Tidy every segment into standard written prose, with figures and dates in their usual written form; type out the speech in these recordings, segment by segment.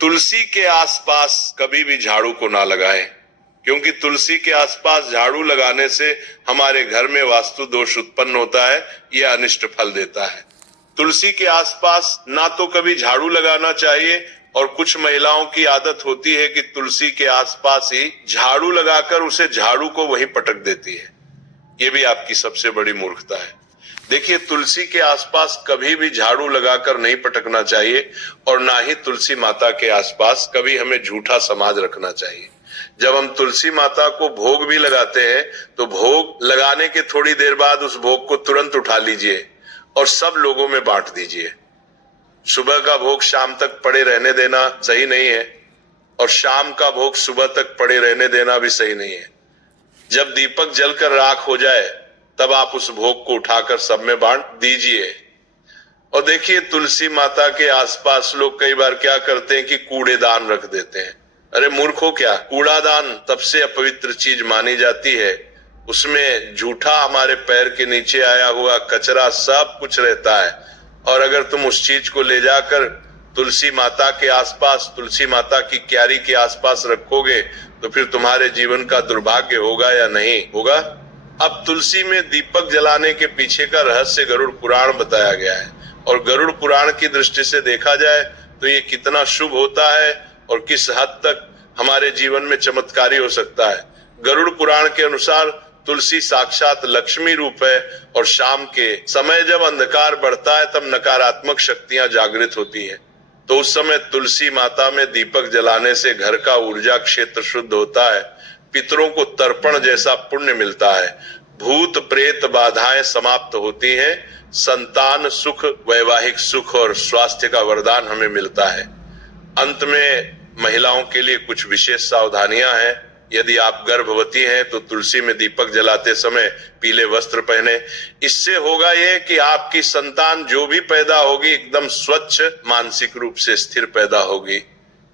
तुलसी के आसपास कभी भी झाड़ू को ना लगाएं, क्योंकि तुलसी के आसपास झाड़ू लगाने से हमारे घर में वास्तु दोष उत्पन्न होता है, यह अनिष्ट फल देता है। तुलसी के आसपास ना तो कभी झाड़ू लगाना चाहिए, और कुछ महिलाओं की आदत होती है कि तुलसी के आसपास ही झाड़ू लगाकर उसे झाड़ू को वहीं पटक देती है। यह भी आपकी सबसे बड़ी मूर्खता है। देखिए, तुलसी के आसपास कभी भी झाड़ू लगाकर नहीं पटकना चाहिए, और ना ही तुलसी माता के आसपास कभी हमें झूठा समाज रखना चाहिए। जब हम तुलसी माता को भोग भी लगाते हैं तो भोग लगाने के थोड़ी देर बाद उस भोग को तुरंत उठा लीजिए और सब लोगों में बांट दीजिए। सुबह का भोग शाम तक पड़े रहने देना सही नहीं है, और शाम का भोग सुबह तक पड़े रहने देना भी सही नहीं है। जब दीपक जलकर राख हो जाए तब आप उस भोग को उठाकर सब में बांट दीजिए। और देखिए, तुलसी माता के आसपास लोग कई बार क्या करते हैं कि कूड़ेदान रख देते हैं। अरे मूर्खों, क्या कूड़ादान तब से अपवित्र चीज मानी जाती है। उसमें झूठा हमारे पैर के नीचे आया हुआ कचरा सब कुछ रहता है, और अगर तुम उस चीज को ले जाकर तुलसी माता के आसपास, तुलसी माता की क्यारी के आसपास रखोगे तो फिर तुम्हारे जीवन का दुर्भाग्य होगा या नहीं होगा। अब तुलसी में दीपक जलाने के पीछे का रहस्य गरुड़ पुराण बताया गया है, और गरुड़ पुराण की दृष्टि से देखा जाए तो ये कितना शुभ होता है और किस हद तक हमारे जीवन में चमत्कारी हो सकता है। गरुड़ पुराण के अनुसार तुलसी साक्षात लक्ष्मी रूप है, और शाम के समय जब अंधकार बढ़ता है तब नकारात्मक शक्तियां जागृत होती हैं। तो उस समय तुलसी माता में दीपक जलाने से घर का ऊर्जा क्षेत्र शुद्ध होता है, पितरों को तर्पण जैसा पुण्य मिलता है, भूत प्रेत बाधाएं समाप्त होती हैं, संतान सुख, वैवाहिक सुख और स्वास्थ्य का वरदान हमें मिलता है। अंत में महिलाओं के लिए कुछ विशेष सावधानियां हैं। यदि आप गर्भवती हैं तो तुलसी में दीपक जलाते समय पीले वस्त्र पहने। इससे होगा ये कि आपकी संतान जो भी पैदा होगी एकदम स्वच्छ, मानसिक रूप से स्थिर पैदा होगी,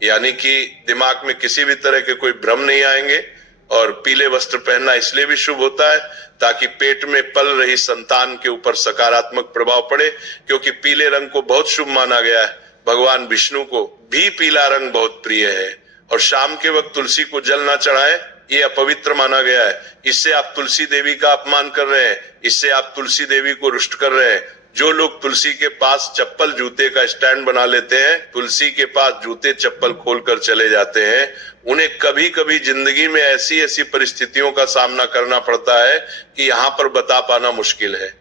यानी कि दिमाग में किसी भी तरह के कोई भ्रम नहीं आएंगे। और पीले वस्त्र पहनना इसलिए भी शुभ होता है ताकि पेट में पल रही संतान के ऊपर सकारात्मक प्रभाव पड़े, क्योंकि पीले रंग को बहुत शुभ माना गया है। भगवान विष्णु को भी पीला रंग बहुत प्रिय है, और शाम के वक्त तुलसी को जल ना चढ़ाएं, ये अपवित्र माना गया है। इससे आप तुलसी देवी का अपमान कर रहे हैं, इससे आप तुलसी देवी को रुष्ट कर रहे हैं। जो लोग तुलसी के पास चप्पल जूते का स्टैंड बना लेते हैं, तुलसी के पास जूते चप्पल खोलकर चले जाते हैं, उन्हें कभी कभी जिंदगी में ऐसी ऐसी परिस्थितियों का सामना करना पड़ता है कि यहाँ पर बता पाना मुश्किल है।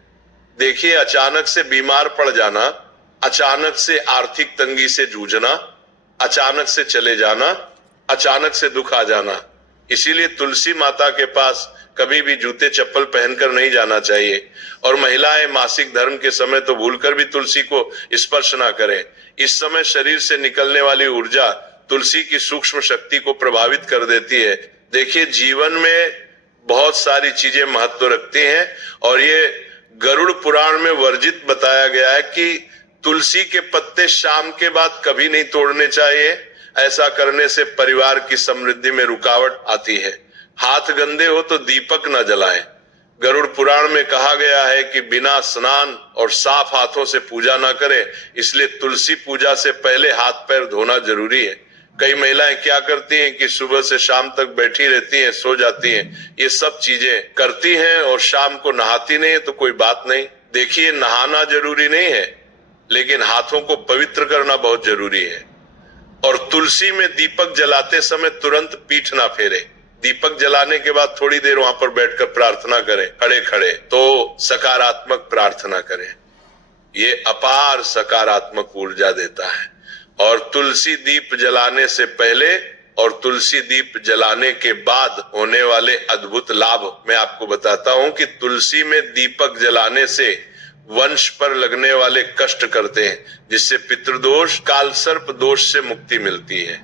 देखिए, अचानक से बीमार पड़ जाना, अचानक से आर्थिक तंगी से जूझना, अचानक से चले जाना, अचानक से दुख आ जाना। इसीलिए तुलसी माता के पास कभी भी जूते चप्पल पहनकर नहीं जाना चाहिए। और महिलाएं मासिक धर्म के समय तो भूलकर भी तुलसी को स्पर्श ना करें। इस समय शरीर से निकलने वाली ऊर्जा तुलसी की सूक्ष्म शक्ति को प्रभावित कर देती है। देखिए, जीवन में बहुत सारी चीजें महत्व रखती हैं, और ये गरुड़ पुराण में वर्जित बताया गया है कि तुलसी के पत्ते शाम के बाद कभी नहीं तोड़ने चाहिए। ऐसा करने से परिवार की समृद्धि में रुकावट आती है। हाथ गंदे हो तो दीपक न जलाएं। गरुड़ पुराण में कहा गया है कि बिना स्नान और साफ हाथों से पूजा ना करें, इसलिए तुलसी पूजा से पहले हाथ पैर धोना जरूरी है। कई महिलाएं क्या करती हैं कि सुबह से शाम तक बैठी रहती हैं, सो जाती हैं, ये सब चीजें करती हैं और शाम को नहाती नहीं है, तो कोई बात नहीं। देखिए, नहाना जरूरी नहीं है, लेकिन हाथों को पवित्र करना बहुत जरूरी है। और तुलसी में दीपक जलाते समय तुरंत पीठ ना फेरे। दीपक जलाने के बाद थोड़ी देर वहां पर बैठकर प्रार्थना करें, खड़े खड़े, तो सकारात्मक प्रार्थना करें। ये अपार सकारात्मक ऊर्जा देता है। और तुलसी दीप जलाने से पहले और तुलसी दीप जलाने के बाद होने वाले अद्भुत लाभ मैं आपको बताता हूं कि तुलसी में दीपक जलाने से वंश पर लगने वाले कष्ट करते हैं, जिससे पितृदोष, कालसर्प दोष से मुक्ति मिलती है।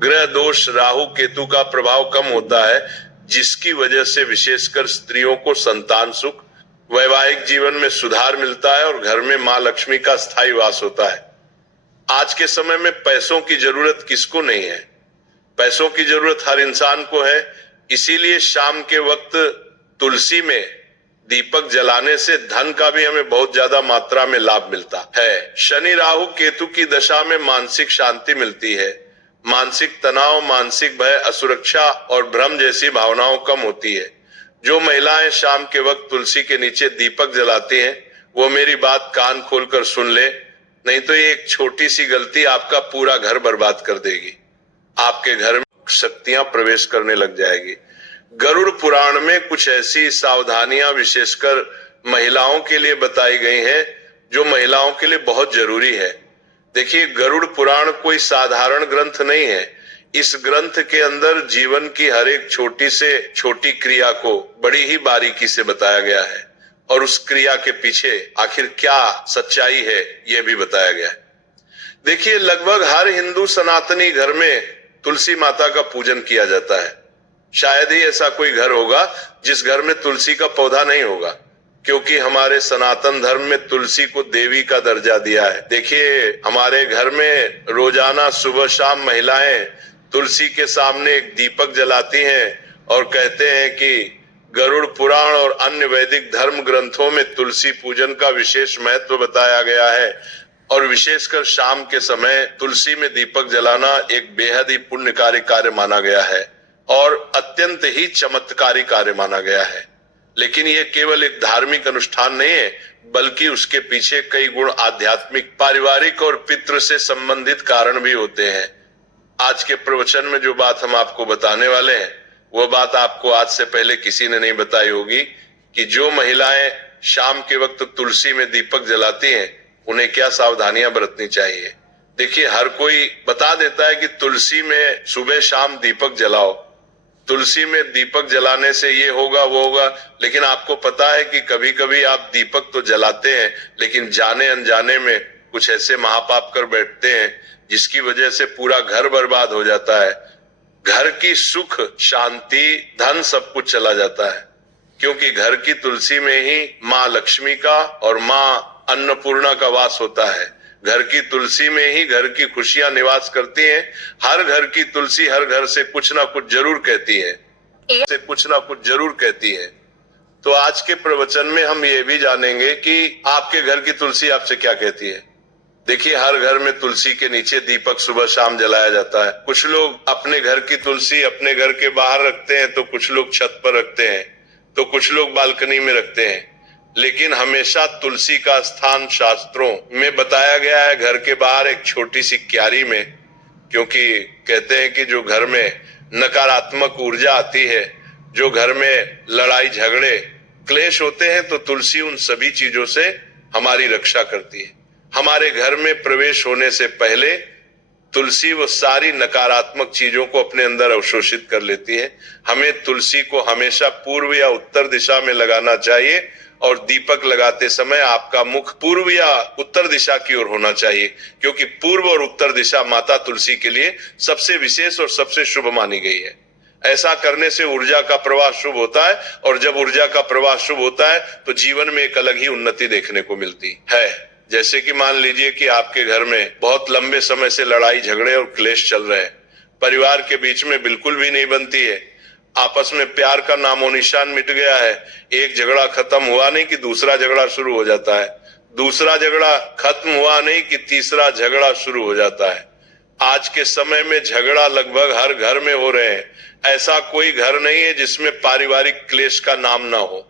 ग्रह दोष, राहु केतु का प्रभाव कम होता है, जिसकी वजह से विशेषकर स्त्रियों को संतान सुख, वैवाहिक जीवन में सुधार मिलता है, और घर में मां लक्ष्मी का स्थायी वास होता है। आज के समय में पैसों की जरूरत किसको नहीं है? पैसों की जरूरत हर इंसान को है। इसीलिए शाम के वक्त तुलसी में दीपक जलाने से धन का भी हमें बहुत ज्यादा मात्रा में लाभ मिलता है। शनि राहु केतु की दशा में मानसिक शांति मिलती है। मानसिक तनाव, मानसिक भय, असुरक्षा और भ्रम जैसी भावनाओं कम होती है। जो महिलाएं शाम के वक्त तुलसी के नीचे दीपक जलाती हैं, वो मेरी बात कान खोलकर सुन ले, नहीं तो ये एक छोटी सी गलती आपका पूरा घर बर्बाद कर देगी। आपके घर में शक्तियां प्रवेश करने लग जाएगी। गरुड़ पुराण में कुछ ऐसी सावधानियां विशेषकर महिलाओं के लिए बताई गई हैं जो महिलाओं के लिए बहुत जरूरी है। देखिए, गरुड़ पुराण कोई साधारण ग्रंथ नहीं है। इस ग्रंथ के अंदर जीवन की हर एक छोटी से छोटी क्रिया को बड़ी ही बारीकी से बताया गया है और उस क्रिया के पीछे आखिर क्या सच्चाई है यह भी बताया गया है। देखिए, लगभग हर हिंदू सनातनी घर में तुलसी माता का पूजन किया जाता है। शायद ही ऐसा कोई घर होगा जिस घर में तुलसी का पौधा नहीं होगा, क्योंकि हमारे सनातन धर्म में तुलसी को देवी का दर्जा दिया है। देखिए, हमारे घर में रोजाना सुबह शाम महिलाएं तुलसी के सामने एक दीपक जलाती हैं और कहते हैं कि गरुड़ पुराण और अन्य वैदिक धर्म ग्रंथों में तुलसी पूजन का विशेष महत्व बताया गया है और विशेषकर शाम के समय तुलसी में दीपक जलाना एक बेहद ही पुण्यकारी कार्य माना गया है और अत्यंत ही चमत्कारी कार्य माना गया है। लेकिन यह केवल एक धार्मिक अनुष्ठान नहीं है, बल्कि उसके पीछे कई गुण आध्यात्मिक, पारिवारिक और पितृ से संबंधित कारण भी होते हैं। आज के प्रवचन में जो बात हम आपको बताने वाले हैं, वो बात आपको आज से पहले किसी ने नहीं बताई होगी कि जो महिलाएं शाम के वक्त तुलसी में दीपक जलाती हैं, उन्हें क्या सावधानियां बरतनी चाहिए। देखिए, हर कोई बता देता है कि तुलसी में सुबह शाम दीपक जलाओ, तुलसी में दीपक जलाने से ये होगा वो होगा, लेकिन आपको पता है कि कभी कभी आप दीपक तो जलाते हैं, लेकिन जाने अनजाने में कुछ ऐसे महापाप कर बैठते हैं जिसकी वजह से पूरा घर बर्बाद हो जाता है। घर की सुख, शांति, धन सब कुछ चला जाता है, क्योंकि घर की तुलसी में ही माँ लक्ष्मी का और माँ अन्नपूर्णा का वास होता है। घर की तुलसी में ही घर की खुशियां निवास करती हैं। हर घर की तुलसी हर घर से कुछ ना कुछ जरूर कहती है, तो आज के प्रवचन में हम ये भी जानेंगे कि आपके घर की तुलसी आपसे क्या कहती है। देखिए, हर घर में तुलसी के नीचे दीपक सुबह शाम जलाया जाता है। कुछ लोग अपने घर की तुलसी अपने घर के बाहर रखते हैं, तो कुछ लोग छत पर रखते हैं, तो कुछ लोग बालकनी में रखते हैं। लेकिन हमेशा तुलसी का स्थान शास्त्रों में बताया गया है घर के बाहर एक छोटी सी क्यारी में, क्योंकि कहते हैं कि जो घर में नकारात्मक ऊर्जा आती है, जो घर में लड़ाई झगड़े क्लेश होते हैं, तो तुलसी उन सभी चीजों से हमारी रक्षा करती है। हमारे घर में प्रवेश होने से पहले तुलसी वो सारी नकारात्मक चीजों को अपने अंदर अवशोषित कर लेती है। हमें तुलसी को हमेशा पूर्व या उत्तर दिशा में लगाना चाहिए और दीपक लगाते समय आपका मुख पूर्व या उत्तर दिशा की ओर होना चाहिए, क्योंकि पूर्व और उत्तर दिशा माता तुलसी के लिए सबसे विशेष और सबसे शुभ मानी गई है। ऐसा करने से ऊर्जा का प्रवाह शुभ होता है और जब ऊर्जा का प्रवाह शुभ होता है तो जीवन में एक अलग ही उन्नति देखने को मिलती है। जैसे कि मान लीजिए कि आपके घर में बहुत लंबे समय से लड़ाई झगड़े और क्लेश चल रहे हैं, परिवार के बीच में बिल्कुल भी नहीं बनती है, आपस में प्यार का नामो निशान मिट गया है। एक झगड़ा खत्म हुआ नहीं कि दूसरा झगड़ा शुरू हो जाता है, दूसरा झगड़ा खत्म हुआ नहीं कि तीसरा झगड़ा शुरू हो जाता है। आज के समय में झगड़ा लगभग हर घर में हो रहे हैं। ऐसा कोई घर नहीं है जिसमें पारिवारिक क्लेश का नाम ना हो।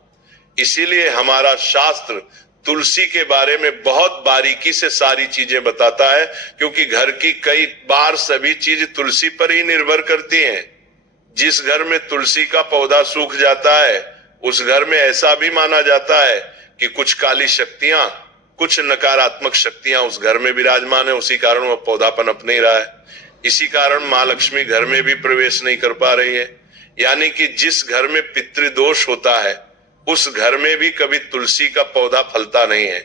इसीलिए हमारा शास्त्र तुलसी के बारे में बहुत बारीकी से सारी चीजें बताता है, क्योंकि घर की कई बार सभी चीज तुलसी पर ही निर्भर करती हैं। जिस घर में तुलसी का पौधा सूख जाता है, उस घर में ऐसा भी माना जाता है कि कुछ काली शक्तियां, कुछ नकारात्मक शक्तियां उस घर में विराजमान है, उसी कारण वह पौधा पनप नहीं रहा है। इसी कारण माँ लक्ष्मी घर में भी प्रवेश नहीं कर पा रही है। यानी कि जिस घर में पितृदोष होता है, उस घर में भी कभी तुलसी का पौधा फलता नहीं है,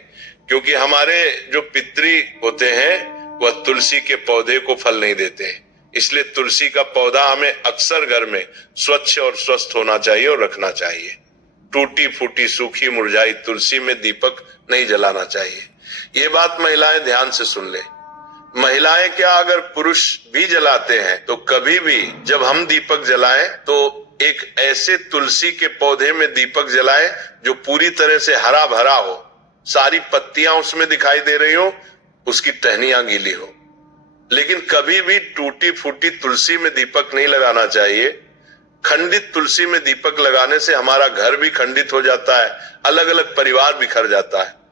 क्योंकि हमारे जो पितृ होते हैं वह तुलसी के पौधे को फल नहीं देते हैं। इसलिए तुलसी का पौधा हमें अक्सर घर में स्वच्छ और स्वस्थ होना चाहिए और रखना चाहिए। टूटी फूटी सूखी मुरझाई तुलसी में दीपक नहीं जलाना चाहिए। ये बात महिलाएं ध्यान से सुन ले। महिलाएं क्या, अगर पुरुष भी जलाते हैं तो कभी भी जब हम दीपक जलाएं तो एक ऐसे तुलसी के पौधे में दीपक जलाएं जो पूरी तरह से हरा भरा हो, सारी पत्तियां उसमें दिखाई दे रही हो, उसकी टहनियां गीली हो। लेकिन कभी भी टूटी फूटी तुलसी में दीपक नहीं लगाना चाहिए। खंडित तुलसी में दीपक लगाने से हमारा घर भी खंडित हो जाता है, अलग अलग परिवार बिखर जाता है।